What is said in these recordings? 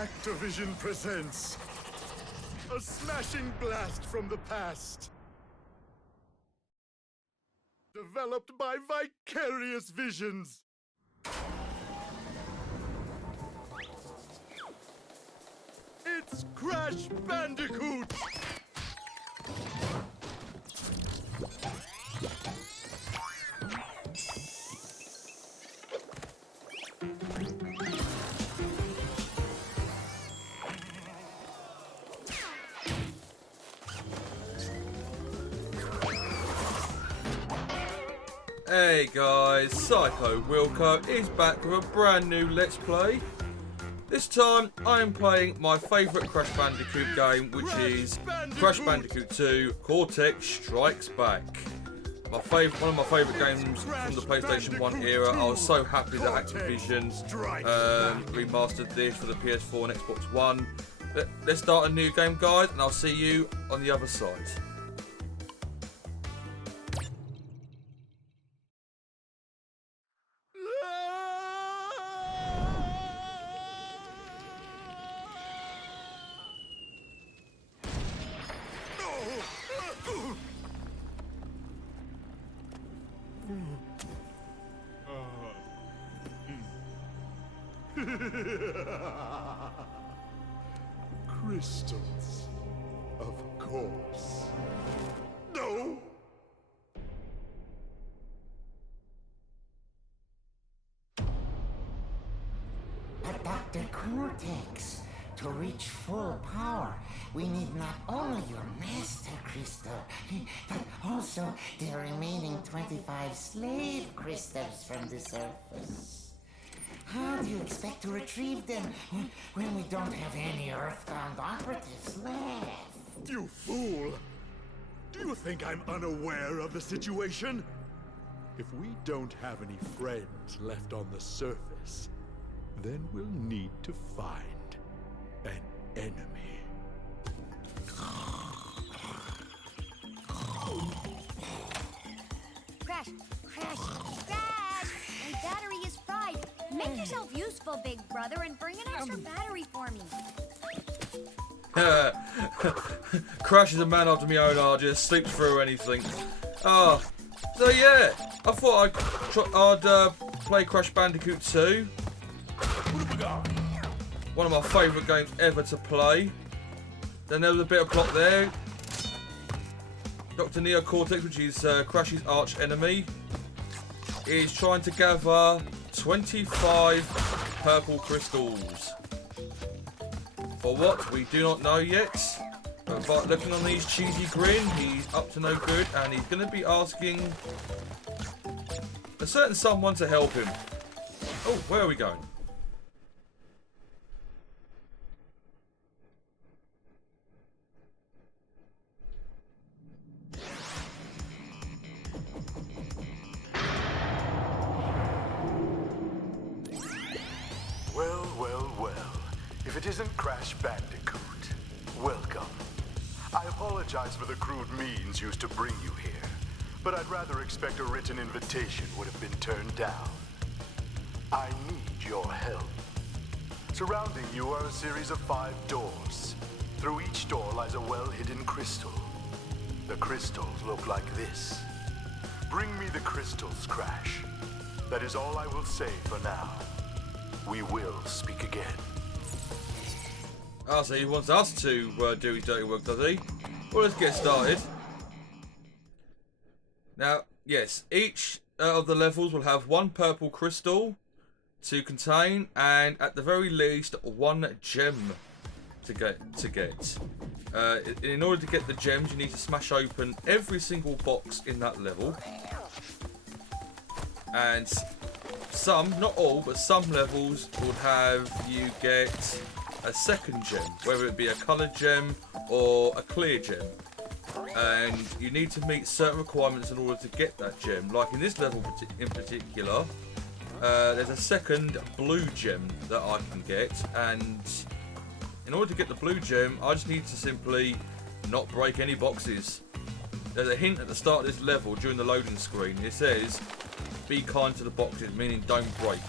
Activision presents a smashing blast from the past. Developed by Vicarious Visions. It's Crash Bandicoot! Hey guys, PsychoWilko is back with a brand new Let's Play. This time I am playing my favourite Crash Bandicoot game, which is Crash Bandicoot 2 Cortex Strikes Back. One of my favourite games from the PlayStation 1 era. I was so happy that Activision remastered this for the PS4 and Xbox One. Let's start a new game, guys, and I'll see you on the other side. Crystals, of course. No! But Dr. Cortex, to reach full power, we need not only your master crystal, but also the remaining 25 slave crystals from the surface. How do you expect to retrieve them when we don't have any Earthbound operatives left? You fool! Do you think I'm unaware of the situation? If we don't have any friends left on the surface, then we'll need to find an enemy. Crash! Dad! My battery is fried. Make yourself useful, big brother, and bring an extra battery for me. Crash is a man after my own heart, just sleeps through anything. So yeah, I thought I'd play Crash Bandicoot 2. One of my favourite games ever to play. Then there was a bit of plot there. Dr. Neo Cortex, which is Crash's arch enemy, is trying to gather 25 purple crystals. For what? We do not know yet. But by looking on his cheesy grin, he's up to no good, and he's going to be asking a certain someone to help him. Oh, where are we going? Well. If it isn't Crash Bandicoot, welcome. I apologize for the crude means used to bring you here, but I'd rather expect a written invitation would have been turned down. I need your help. Surrounding you are a series of 5 doors. Through each door lies a well-hidden crystal. The crystals look like this. Bring me the crystals, Crash. That is all I will say for now. We will speak again. Ah, so he wants us to do his dirty work, does he? Well, let's get started. Now, yes, each of the levels will have 1 purple crystal to contain, and at the very least, 1 gem to get. In order to get the gems, you need to smash open every single box in that level. And some, not all, but some levels will have you get a second gem, whether it be a coloured gem or a clear gem. And you need to meet certain requirements in order to get that gem. Like in this level in particular, there's a second blue gem that I can get, and in order to get the blue gem, I just need to simply not break any boxes. There's a hint at the start of this level during the loading screen. It says, be kind to the boxes, meaning don't break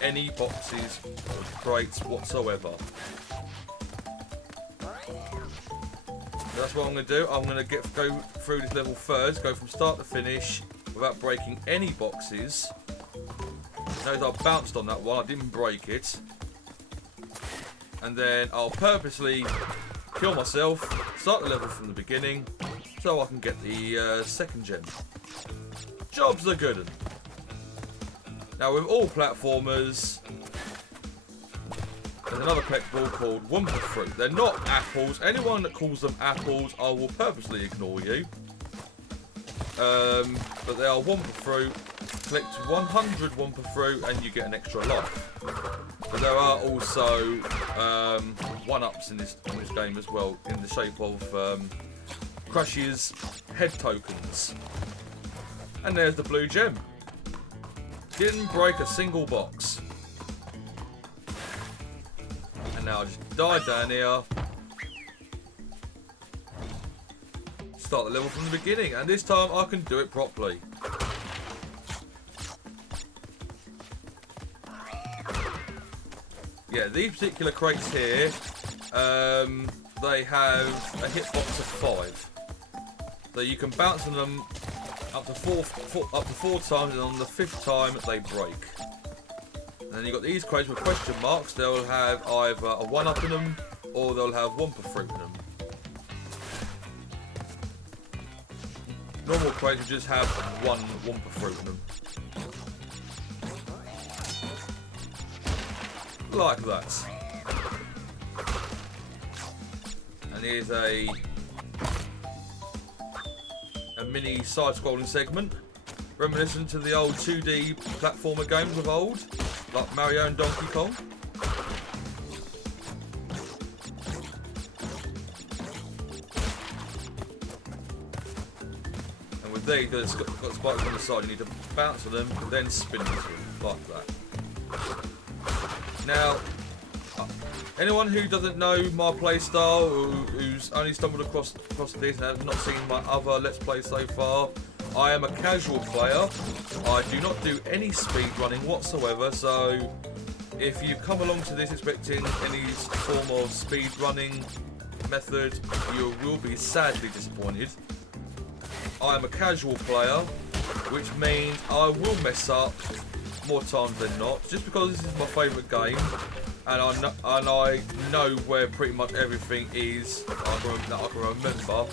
any boxes or crates whatsoever. That's what I'm going to do. I'm going to go through this level first, go from start to finish without breaking any boxes. Notice I bounced on that one, I didn't break it. And then I'll purposely kill myself, start the level from the beginning, so I can get the second gem. Jobs are good. Now with all platformers, there's another collectible called Wumpa Fruit. They're not apples. Anyone that calls them apples, I will purposely ignore you. But they are Wumpa Fruit. Collect 100 Wumpa Fruit and you get an extra life. But there are also 1-ups in this game as well, in the shape of Crash's head tokens. And there's the blue gem. Didn't break a single box. And now I just dive down here. Start the level from the beginning, and this time I can do it properly. Yeah, these particular crates here, they have a hitbox of 5. So you can bounce on them up to four times, and on the 5th time they break. And then you've got these crates with question marks. They'll have either a 1-up in them, or they'll have Wumpa Fruit in them. Normal crates will just have 1 Wumpa Fruit in them. Like that. And here's a mini side-scrolling segment, reminiscent to the old 2D platformer games of old, like Mario and Donkey Kong. And with these, it's got spikes on the side, you need to bounce on them and then spin into them, like that. Now, anyone who doesn't know my playstyle, or who's only stumbled across this and has not seen my other Let's Play so far, I am a casual player. I do not do any speed running whatsoever, so if you come along to this expecting any form of speed running method, you will be sadly disappointed. I am a casual player, which means I will mess up more times than not, just because this is my favourite game, and I know where pretty much everything is that I can remember.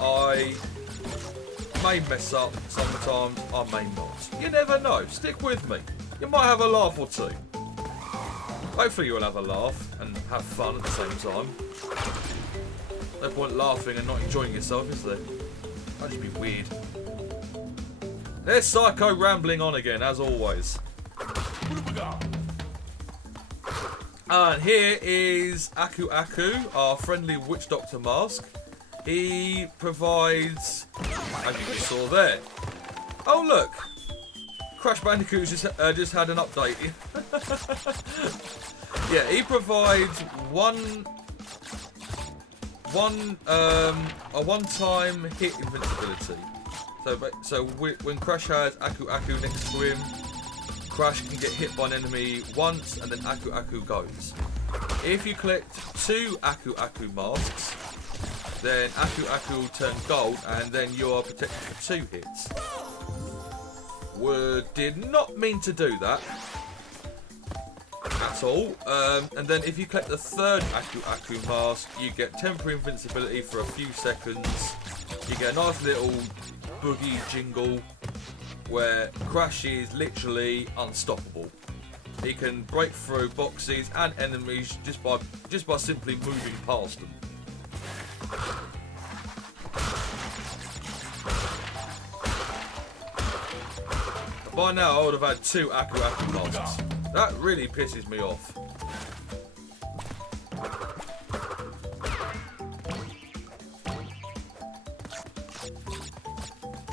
I may mess up sometimes, I may not. You never know. Stick with me. You might have a laugh or two. Hopefully you'll have a laugh and have fun at the same time. No point laughing and not enjoying yourself, is there? That'd just be weird. There's Psycho rambling on again, as always. And here is Aku Aku, our friendly witch doctor mask. He provides, as you just saw there. Oh look, Crash Bandicoot just had an update. Yeah, he provides a one-time hit invincibility. So when Crash has Aku Aku next to him, Crash can get hit by an enemy once, and then Aku Aku goes. If you collect 2 Aku Aku masks, then Aku Aku will turn gold, and then you are protected for 2 hits. We did not mean to do that at all. And then if you collect the 3rd Aku Aku mask, you get temporary invincibility for a few seconds. You get a nice little boogie jingle where Crash is literally unstoppable. He can break through boxes and enemies just by simply moving past them. By now I would have had 2 Aku Aku masks. That really pisses me off.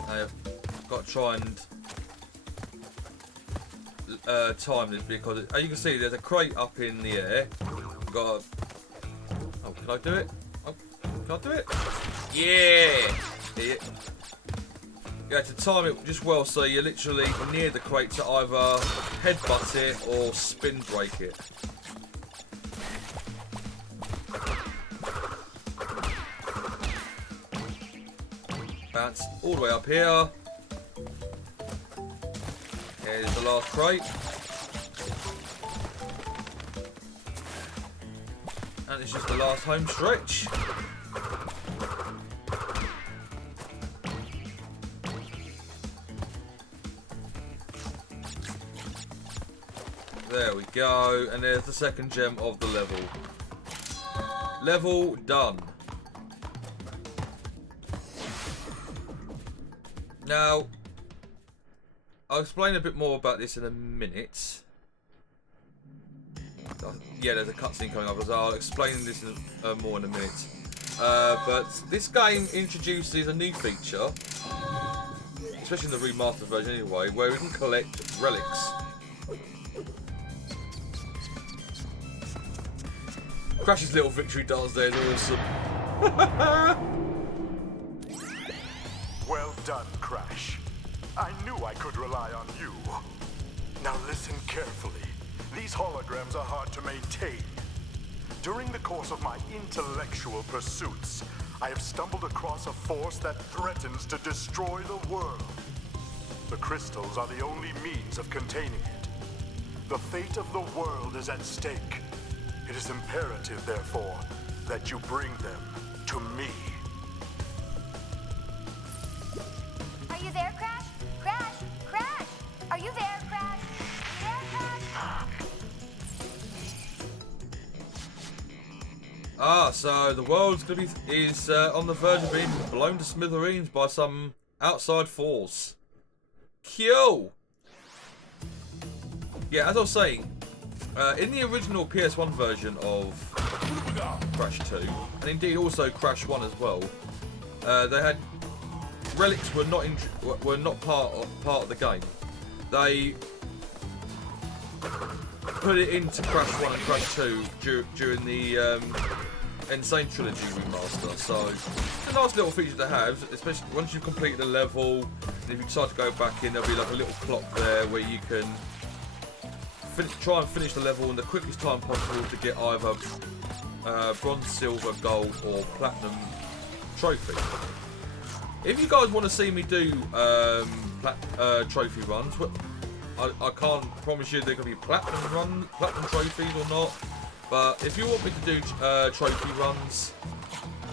I've got to try and time this, because as you can see there's a crate up in the air. Got oh, can I do it? Oh, can I do it? Yeah! You have to time it just well so you're literally near the crate to either headbutt it or spin break it. bounce all the way up here. Here's the last crate. And it's just the last home stretch. There we go, and there's the second gem of the level. Level done. Now, I'll explain a bit more about this in a minute. Yeah, there's a cutscene coming up, so I'll explain this more in a minute. But this game introduces a new feature, especially in the remastered version anyway, where we can collect relics. Crash's little victory dance there is awesome. Well done, Crash. I knew I could rely on you. Now listen carefully. These holograms are hard to maintain. During the course of my intellectual pursuits, I have stumbled across a force that threatens to destroy the world. The crystals are the only means of containing it. The fate of the world is at stake. It is imperative, therefore, that you bring them to me. Are you there, Crash? Crash! Crash! Are you there, Crash? Are you there, Crash? Ah, so the world's gonna is on the verge of being blown to smithereens by some outside force. Cool. Yeah, as I was saying, in the original PS1 version of Crash 2, and indeed also Crash 1 as well, they had relics were not part of the game. They put it into Crash 1 and Crash 2 during the n-sane trilogy remaster. So it's a nice little feature to have, especially once you've completed a level. And if you decide to go back in, there'll be like a little clock there where you can try and finish the level in the quickest time possible to get either bronze, silver, gold, or platinum trophy. If you guys want to see me do trophy runs, I can't promise you they're going to be platinum trophies or not. But if you want me to do trophy runs,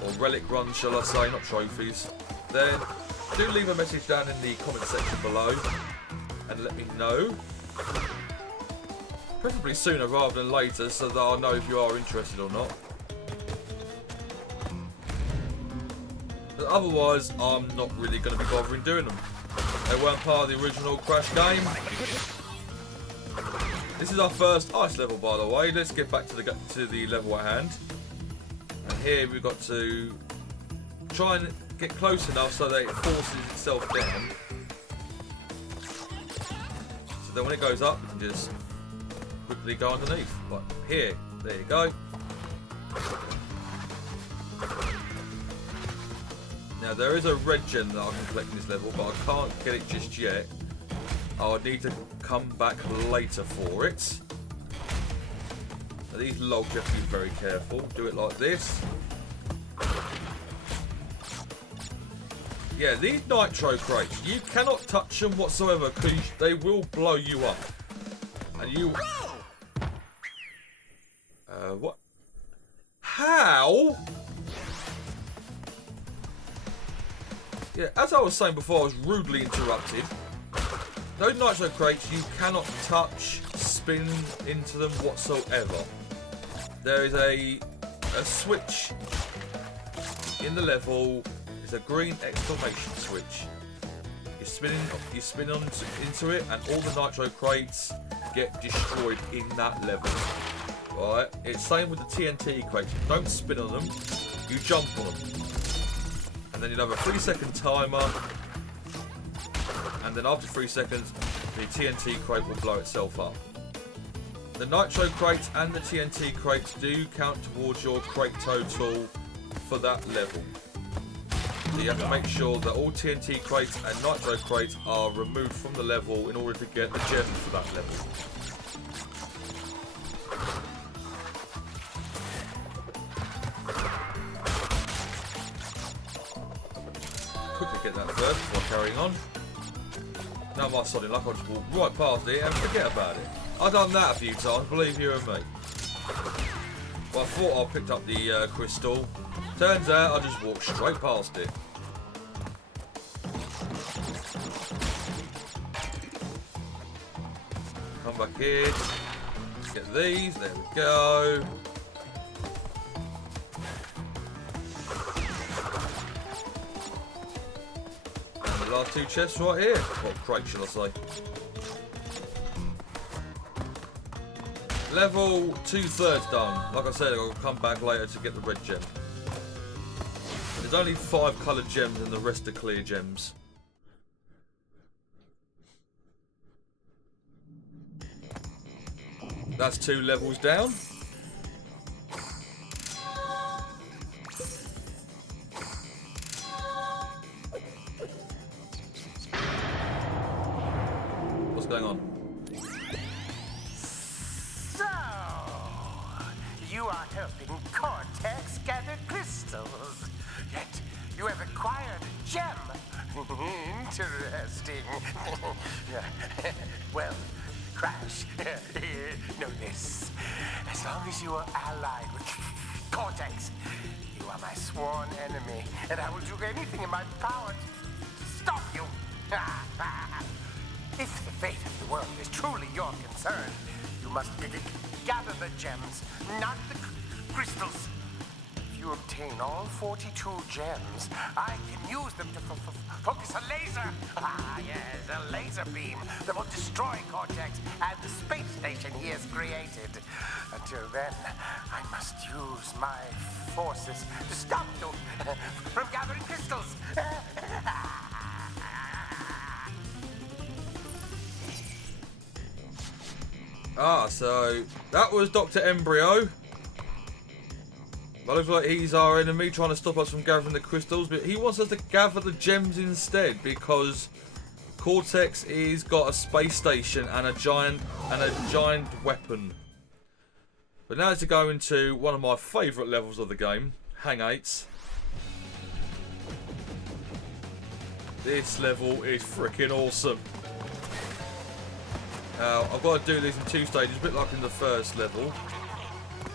or relic runs, shall I say, not trophies, then do leave a message down in the comment section below and let me know. Preferably sooner rather than later, so that I'll know if you are interested or not. But otherwise, I'm not really going to be bothering doing them. They weren't part of the original Crash game. This is our first ice level, by the way. Let's get back to the level at hand. And here we've got to try and get close enough so that it forces itself down. So then when it goes up, we can just quickly go underneath. Like here. There you go. Now there is a red gem that I can collect in this level, but I can't get it just yet. I need to come back later for it. Now these logs, you have to be very careful. Do it like this. Yeah, these nitro crates, you cannot touch them whatsoever because they will blow you up. And you... what? How? Yeah, as I was saying before, I was rudely interrupted. Those nitro crates, you cannot touch, spin into them whatsoever. There is a switch in the level. It's a green exclamation switch. You spin into it, and all the nitro crates get destroyed in that level. Right? It's same with the TNT crates. Don't spin on them. You jump on them, and then you'll have a 3-second timer. And then after 3 seconds, the TNT crate will blow itself up. The nitro crates and the TNT crates do count towards your crate total for that level. So you have to make sure that all TNT crates and nitro crates are removed from the level in order to get the gem for that level. Quickly get that carrying on. Now my sodding luck, I'll just walk right past it and forget about it. I've done that a few times, believe you and me. Well, I thought I picked up the crystal. Turns out I just walked straight past it. Come back here. Let's get these. There we go. And the last two chests right here. What crate shall I say? Level 2/3 done. Like I said, I'll come back later to get the red gem. There's only 5 coloured gems and the rest are clear gems. That's 2 levels down. What's going on? So, you are helping Cortex gather crystals. Yet, you have acquired a gem. Interesting. Well, Crash, know this. As long as you are allied with Cortex, you are my sworn enemy, and I will do anything in my power to stop you. If the fate of the world is truly your concern, you must gather the gems, not the crystals. If you obtain all 42 gems, I can use them to focus a laser. Yes, a laser beam that will destroy Cortex and the space station he has created. Until then, I must use my forces to stop you from gathering crystals. So that was Dr. Embryo. But looks like he's our enemy, trying to stop us from gathering the crystals, but he wants us to gather the gems instead because Cortex has got a space station and a giant weapon. But now to go into one of my favourite levels of the game, Hang 8s. This level is freaking awesome. I've got to do these in 2 stages, a bit like in the first level,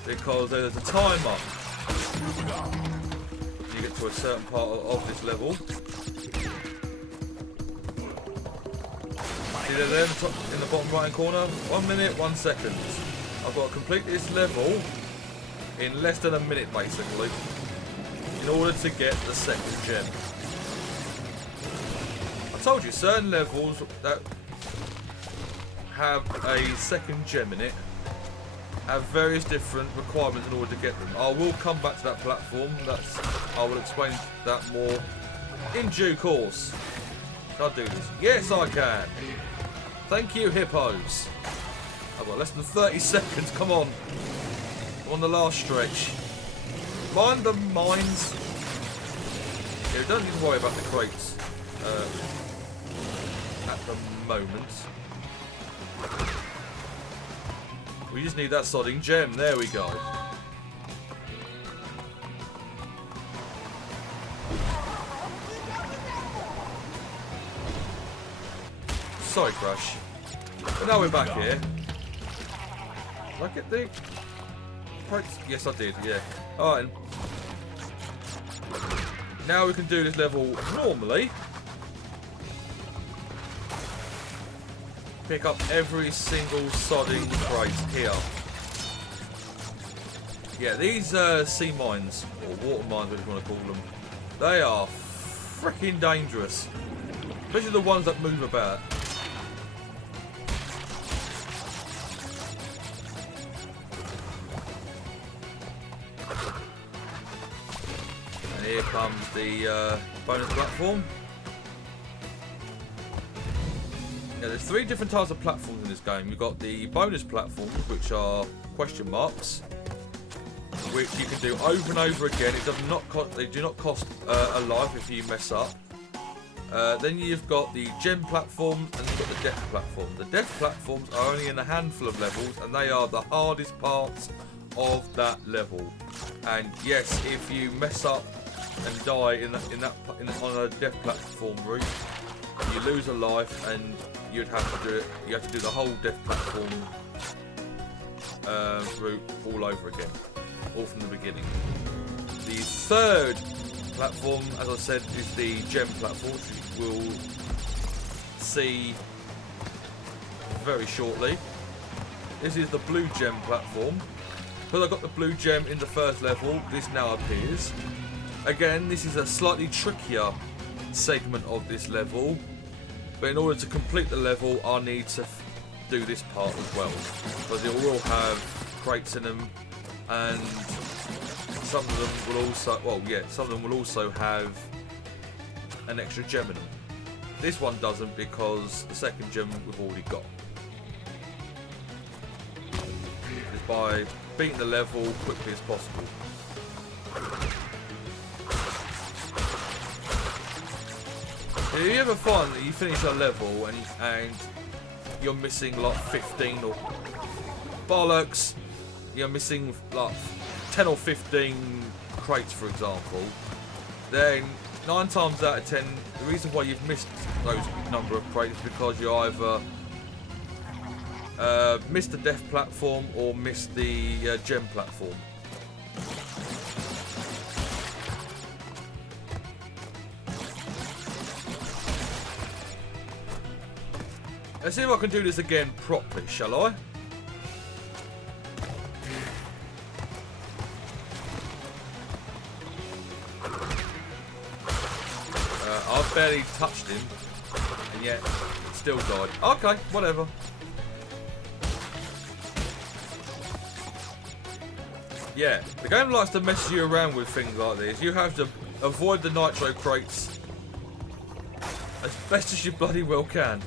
because there's a timer. You get to a certain part of this level. See there, in the bottom right hand corner? 1 minute, 1 second. I've got to complete this level in less than a minute, basically, in order to get the second gem. I told you, certain levels that have a second gem in it have various different requirements in order to get them. I will come back to that platform. I will explain that more in due course. Can I do this? Yes, I can. Thank you, hippos. I've got less than 30 seconds. Come on. I'm on the last stretch. Mind the mines. Yeah, don't need to worry about the crates at the moment. We just need that sodding gem. There we go. Sorry, Crash. But now we're back here. Did I get the... Yes, I did, yeah. Alright. Now we can do this level normally. Pick up every single sodding crate here. Yeah, these sea mines, or water mines, whatever you want to call them, they are freaking dangerous. Especially the ones that move about. And here comes the bonus platform. Now, there's 3 different types of platforms in this game. You've got the bonus platforms, which are question marks, which you can do over and over again. They do not cost a life if you mess up. Then you've got the gem platform and you've got the death platform. The death platforms are only in a handful of levels, and they are the hardest parts of that level. And yes, if you mess up and die on a death platform route, you lose a life, and you'd have to do it. You have to do the whole death platform route all over again, all from the beginning. The third platform, as I said, is the gem platform, which we'll see very shortly. This is the blue gem platform. Because I got the blue gem in the first level, this now appears. Again, this is a slightly trickier segment of this level, but in order to complete the level, I need to do this part as well, because it will have crates in them, and some of them will also, well, yeah, some of them will also have an extra gem in them. This one doesn't, because the second gem we've already got. Just by beating the level quickly as possible. If you ever find that you finish a level and you're missing like 15 or bollocks, you're missing like 10 or 15 crates, for example, then 9 times out of 10, the reason why you've missed those number of crates is because you either missed the death platform or missed the gem platform. Let's see if I can do this again properly, shall I? I've barely touched him, and yet still died. Okay, whatever. Yeah, the game likes to mess you around with things like this. You have to avoid the nitro crates as best as you bloody well can.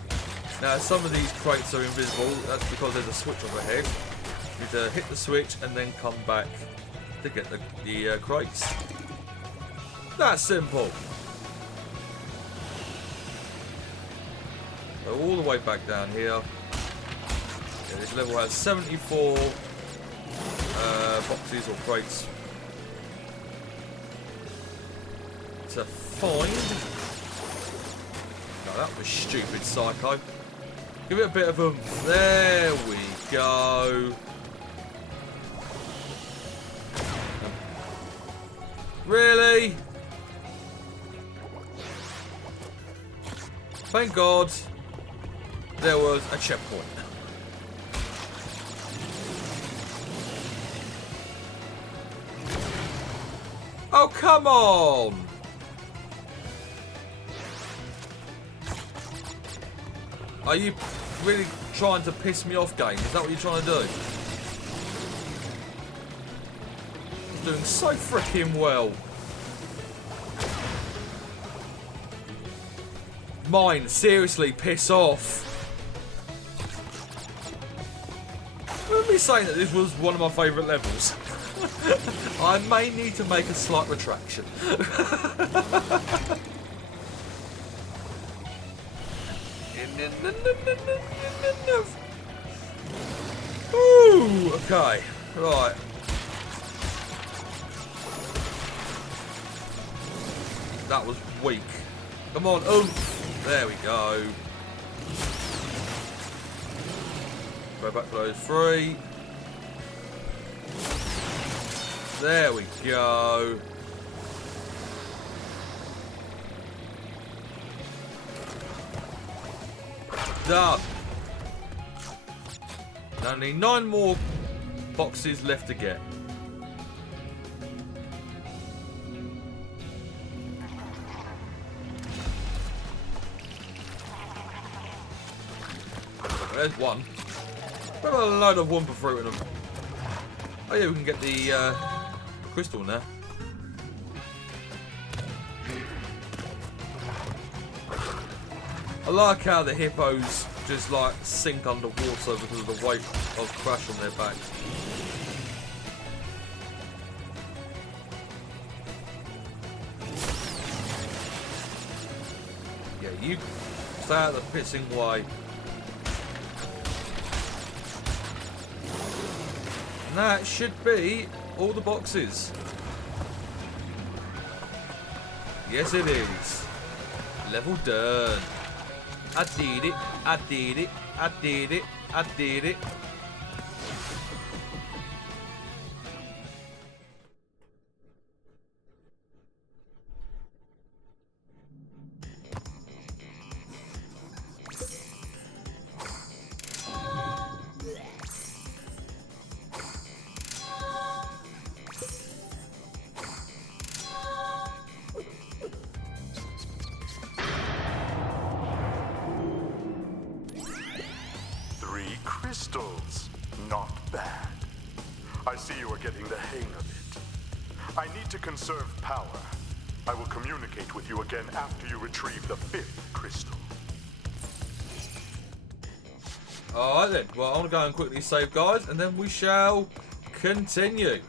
Now, some of these crates are invisible. That's because there's a switch overhead. You need to hit the switch and then come back to get the crates. That's simple. So all the way back down here. Yeah, this level has 74 boxes or crates to find. No, that was stupid, Psycho. Give it a bit of a... There we go. Really? Thank God there was a checkpoint. Oh, come on! Are you really trying to piss me off, game? Is that what you're trying to do? I'm doing so freaking well. Mine, seriously, piss off. Remember me saying that this was one of my favourite levels? I may need to make a slight retraction. Ooh, okay, right. That was weak. Come on, oomph. There we go. Go back to those 3. There we go. Done. Only 9 more boxes left to get. There's one. Got a load of Wumpa fruit in them. Oh yeah, we can get the crystal now. I like how the hippos just like sink underwater because of the weight of crash on their back. Yeah, you stay out of the pissing way. And that should be all the boxes. Yes, it is. Level done. I did it. I did it. I did it. I did it. Crystals. Not bad. I see you are getting the hang of it. I need to conserve power. I will communicate with you again after you retrieve the 5th crystal. Alright then, well, I'm going to go and quickly save, guys, and then we shall continue.